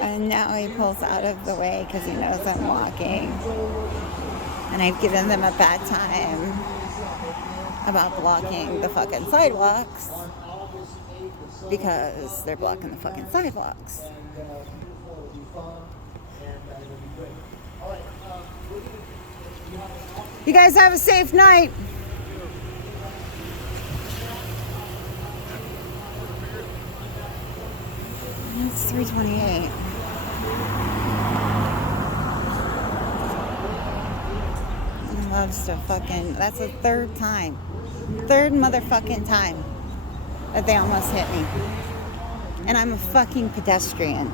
And now he pulls out of the way because he knows I'm walking. And I've given them a bad time about blocking the fucking sidewalks because they're blocking the fucking sidewalks. You guys have a safe night. It's 3:28. Loves to fucking. That's the third time. Third motherfucking time that they almost hit me. And I'm a fucking pedestrian.